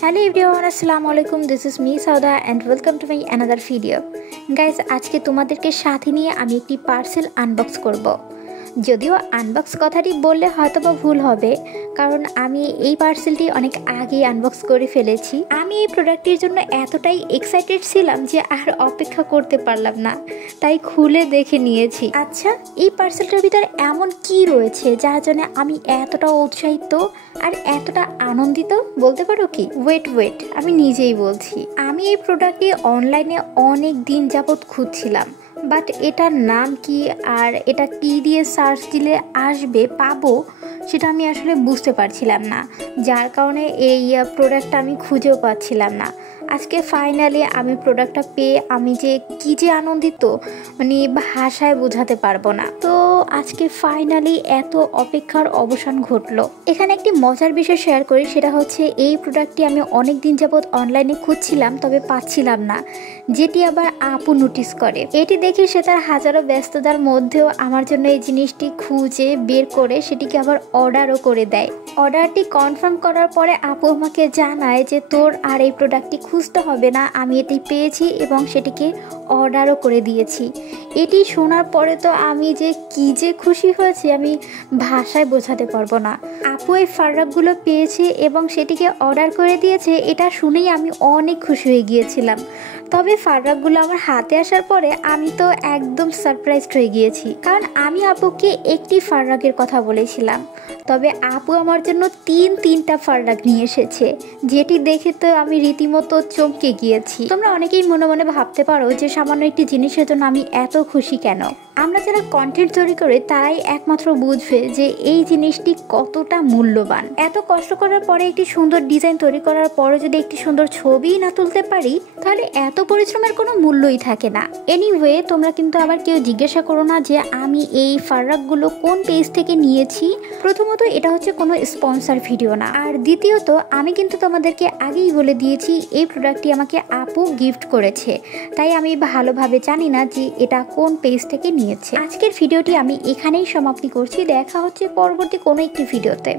Hello everyone, Assalamualaikum. This is me Sauda and welcome to my another video. Guys, আজকে তোমাদেরকে সাথে নিয়ে আমি একটি পার্সেল আনবক্স করব। যদিও আনবক্স কথাটি বললে হয়তোবা ভুল হবে, কারণ আমি এই পার্সেলটি অনেক আগে আনবক্স করে ফেলেছি। আমি এই প্রোডাক্টটির জন্য এতটাই এক্সাইটেড ছিলাম যে আর অপেক্ষা করতে পারলাম না, তাই খুলে দেখে নিয়েছি। আচ্ছা, এই পার্সেলটার ভিতরে এমন কি রয়েছে যার জন্য আমি এতটা উৎসাহিত আর এতটা আনন্দিত, বলতে পারো কি? ওয়েট আমি নিজেই বলছি। আমি এই প্রোডাক্টটি অনলাইনে অনেক দিন যাবত খুঁজছিলাম, বাট এটার নাম কি আর এটা কি দিয়ে সার্চ দিলে পাবো সেটা আমি আসলে বুঝতে পারছিলাম না, যার কারণে এই প্রোডাক্টটা আমি খুঁজেও পাচ্ছিলাম না। আজকে ফাইনালি আমি প্রোডাক্টটা পেয়ে আমি যে কি যে আনন্দিত, মানে ভাষায় বোঝাতে পারবো না। তো আজকে ফাইনালি এত অপেক্ষার অবসান ঘটলো। এখানে একটি মজার বিষয় শেয়ার করি, সেটা হচ্ছে এই প্রোডাক্টটি আমি অনেক দিন যাবৎ অনলাইনে খুঁজছিলাম, তবে পাচ্ছিলাম না, যেটি আবার আপু নোটিস করে। এটি দেখে সে তার হাজারো ব্যস্ততার মধ্যেও আমার জন্য এই জিনিসটি খুঁজে বের করে সেটিকে আবার অর্ডারও করে দেয়। অর্ডারটি কনফার্ম করার পরে আপু আমাকে জানায় যে তোর আর এই প্রোডাক্টটি খুঁজতে হবে না, আমি এটি পেয়েছি এবং সেটিকে অর্ডারও করে দিয়েছি। এটি শোনার পরে তো আমি যে কি যে খুশি হয়েছি আমি ভাষায় বোঝাতে পারবো না। আপু এই ফার্রাকগুলো পেয়েছে এবং সেটিকে অর্ডার করে দিয়েছে, এটা শুনেই আমি অনেক খুশি হয়ে গিয়েছিলাম। তবে ফার্রাকগুলো আমার হাতে আসার পরে আমি তো একদম সারপ্রাইজড হয়ে গিয়েছি, কারণ আমি আপুকে একটি ফার্রাকের কথা বলেছিলাম, তবে আপু আমার জন্য তিনটা ফার্রাক নিয়ে এসেছে, যেটি দেখে তো আমি রীতিমতো চমকে গিয়েছি। তোমরা অনেকেই মনে মনে ভাবতে পারো যে সামান্য একটি জিনিসের জন্য আমি এত খুশি কেন। আমরা যারা কন্টেন্ট তৈরি করে তারাই একমাত্র বুঝবে যে এই জিনিসটি কতটা মূল্যবান। এত কষ্ট করার পরে একটি সুন্দর ডিজাইন তৈরি করার পরে যদি একটি সুন্দর ছবি না তুলতে পারি, তাহলে এত পরিশ্রমের কোনো মূল্যই থাকে না। এনিওয়ে, তোমরা কিন্তু আবার কেউ জিজ্ঞাসা করো না যে আমি এই ফার্রাকগুলো কোন পেজ থেকে নিয়েছি। প্রথমত, এটা হচ্ছে কোনো স্পন্সর ভিডিও না, আর দ্বিতীয়ত আমি কিন্তু তোমাদেরকে আগেই বলে দিয়েছি এই প্রোডাক্টটি আমাকে আপু গিফট করেছে, তাই আমি ভালোভাবে জানি না যে এটা কোন পেজ থেকে নিয়েছে। আজকের ভিডিওটি আমি এখানেই সমাপ্তি করছি। দেখা হচ্ছে পরবর্তী কোনো একটি ভিডিওতে।